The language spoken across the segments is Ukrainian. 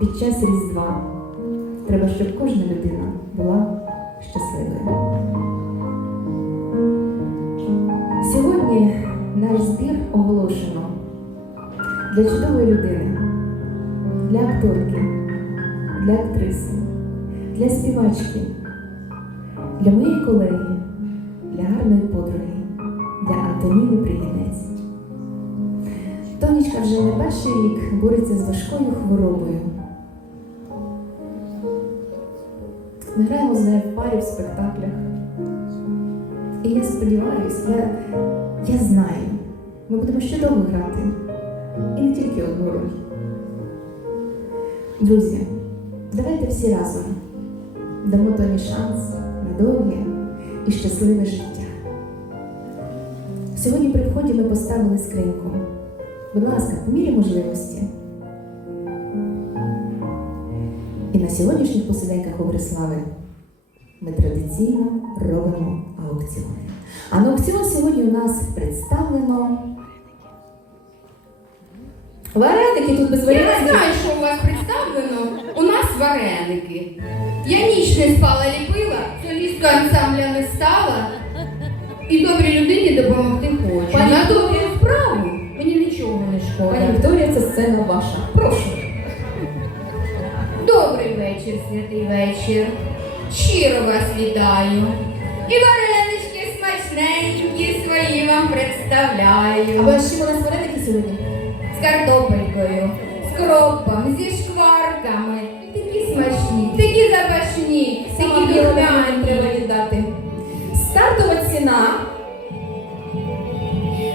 під час Різдва. Треба, щоб кожна людина була щасливою. Сьогодні наш збір оголошено для чудової людини, для акторки, для актриси, для співачки, для моєї колеги, для гарної подруги, для Антоніни Пригінець. Тонечка вже не перший рік бореться з важкою хворобою. Ми граємо з нею в парі в спектаклях. І я сподіваюся, я, я знаю, ми будемо ще довго грати. І не тільки одну роль. Друзі, давайте всі разом дамо Тоні шанс на довге і щасливе життя. Сьогодні при вході ми поставили скриньку. Будь ласка, по мірі можливості. І на сьогоднішніх посиденьках Обрислави ми традиційно робимо аукціони. А на аукціон сьогодні у нас представлено вареники тут без Я не варіантів. знаю, що у вас представлено. У нас вареники. Я ніч не спала, ліпила, солістка ансамбля не стала. І добрій людині допомогти хочу. Пані- На добру справу мені нічого не Пані шкода. Вікторія, це сцена ваша. Вечір, святий вечір. Щиро вас вітаю. І варенички смачненькі свої вам А представляю. ви з чим у нас вареники сьогодні? З картопелькою, з кропом, зі шкварками. Такі смачні, такі запашні, такі біла треба віддати. Стартова ціна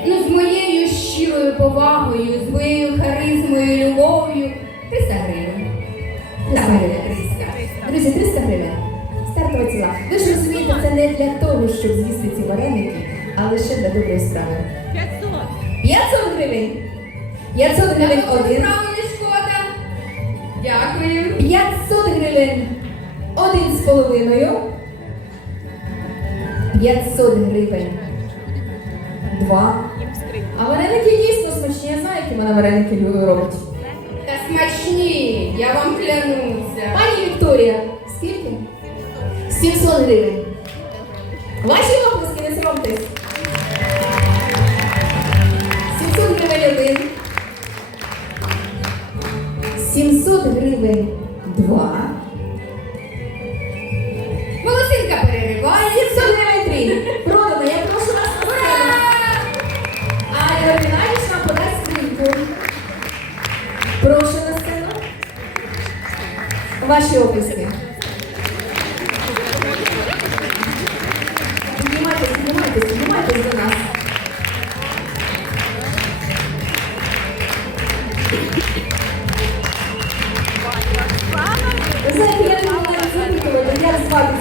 Ну, з моєю щирою повагою, з моєю харизмою, любов'ю. 300 гривень. Друзі, 300 гривень. Стартова ціна. Ви ж розумієте, це не для того, щоб з'їсти ці вареники, а лише для доброї справи. 500. 500 гривень. 500 гривень один. Справу не шкода. Дякую. 500 гривень один з половиною. 500 гривень два. А вареники дійсно смачні. Я знаю, які мене вареники роблять. Смачні, я вам клянуся. Пані Вікторія, скільки? 700 гривень. Ваші оплески, не соромтесь. 700 гривень один. 700 гривень два. Прошу на сцену. Ваші оплески. Піднімайтесь, піднімайтесь, піднімайтесь до нас. Знаєте, я не могла запитувати,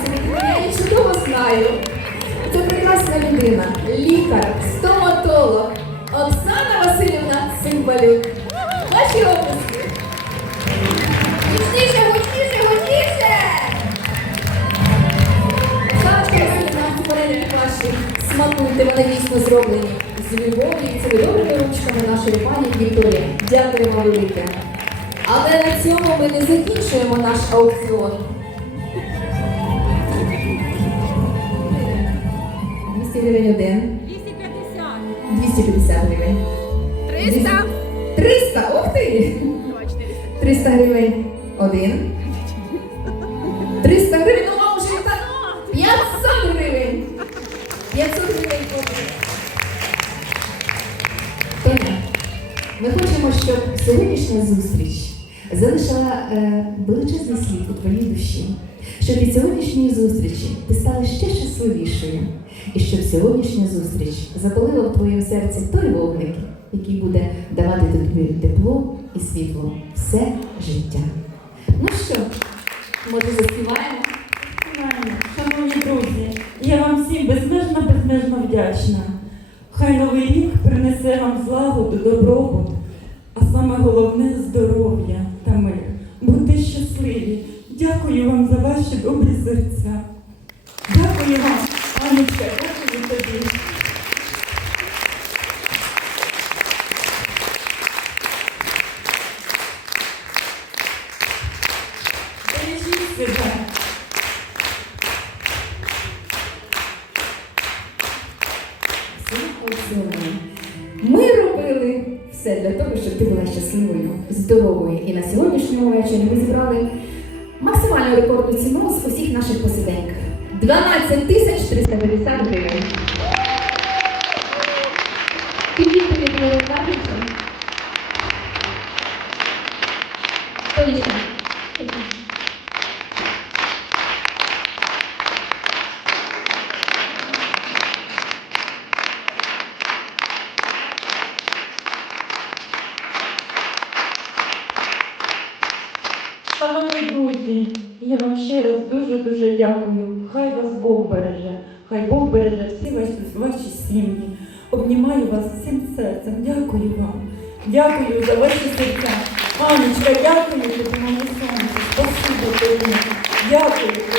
цю людину, я її чудово знаю. Це прекрасна людина, лікар, стоматолог Оксана Васильівна Цимбалюк. Ваші обласки. Гучніше, гучніше, гучніше! Шапки ви нам попередні ваші. Смакуйте, вони дійсно зроблені. З любов'ю і добрими ручками нашої пані Вікторії. Дякуємо велике. Але на цьому ми не закінчуємо наш аукціон. Місті Вірень 1. Гривень один. 300 гривень, ну вам вже і так 500 гривень. 500 гривень. Тоня, ми хочемо, щоб сьогоднішня зустріч залишила е, величезний слід у твоїй душі. Щоб від сьогоднішньої зустрічі ти стала ще щасливішою. І щоб сьогоднішня зустріч запалила в твоєму серці той вогник, який буде давати тобі тепло і світло все життя. Ну що, може заспіваємо? Шановні друзі, я вам всім безмежно, безмежно вдячна. Хай новий рік принесе вам злагоду, добробут, а саме головне здоров'я та. Будьте щасливі. Дякую вам за ваші добрі серця. Дякую вам, Анечка, дякую тобі. себе. Слава цьому. Все для того, щоб ти була щасливою, здоровою. І на сьогоднішньому вечорі ми зібрали максимальну рекордну ціну з усіх наших посиденьків. 12 тисяч 350 гривень. Підійте від моєї Шановні друзі, я вам ще раз дуже-дуже дякую. Хай вас Бог береже, хай Бог береже всі ваші, ваші сім'ї. Обнімаю вас всім серцем. Дякую вам. Дякую за ваші серця. Анечка, дякую тобі, моє сонце. Спасибо тобі. Дякую.